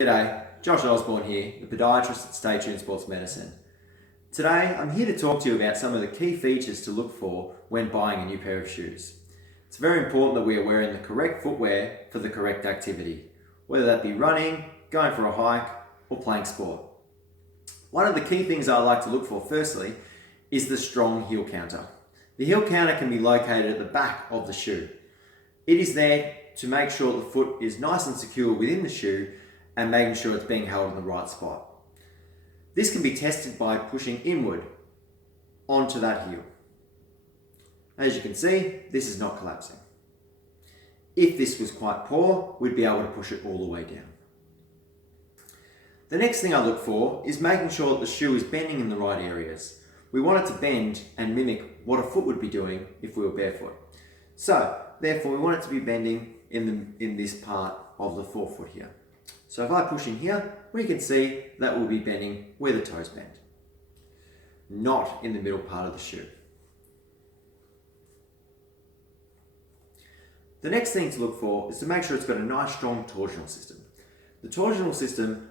G'day, Josh Osborne here, the podiatrist at Stay Tuned Sports Medicine. Today, I'm here to talk to you about some of the key features to look for when buying a new pair of shoes. It's very important that we are wearing the correct footwear for the correct activity, whether that be running, going for a hike, or playing sport. One of the key things I like to look for firstly is the strong heel counter. The heel counter can be located at the back of the shoe. It is there to make sure the foot is nice and secure within the shoe and making sure it's being held in the right spot. This can be tested by pushing inward onto that heel. As you can see, this is not collapsing. If this was quite poor, we'd be able to push it all the way down. The next thing I look for is making sure that the shoe is bending in the right areas. We want it to bend and mimic what a foot would be doing if we were barefoot. So, therefore, we want it to be bending in this part of the forefoot here. So if I push in here, we can see that we'll be bending where the toes bend, not in the middle part of the shoe. The next thing to look for is to make sure it's got a nice strong torsional system. The torsional system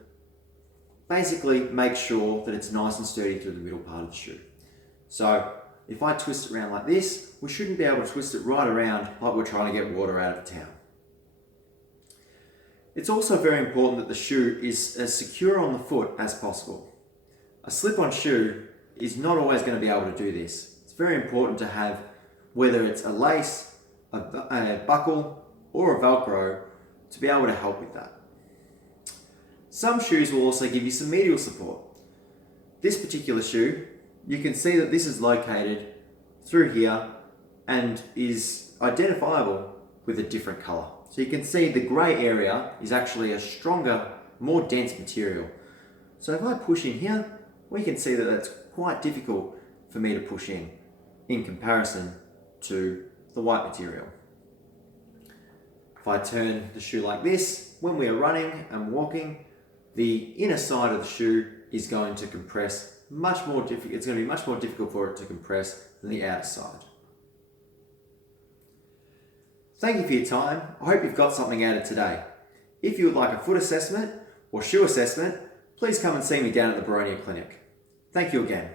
basically makes sure that it's nice and sturdy through the middle part of the shoe. So if I twist it around like this, we shouldn't be able to twist it right around like we're trying to get water out of a towel. It's also very important that the shoe is as secure on the foot as possible. A slip-on shoe is not always going to be able to do this. It's very important to have, whether it's a lace, a buckle, or a Velcro, to be able to help with that. Some shoes will also give you some medial support. This particular shoe, you can see that this is located through here and is identifiable with a different color. So you can see the grey area is actually a stronger, more dense material. So if I push in here, we can see that that's quite difficult for me to push in comparison to the white material. If I turn the shoe like this, when we are running and walking, the inner side of the shoe is going to compress much more difficult. It's going to be much more difficult for it to compress than the outer side. Thank you for your time. I hope you've got something out of today. If you would like a foot assessment or shoe assessment, please come and see me down at the Boronia Clinic. Thank you again.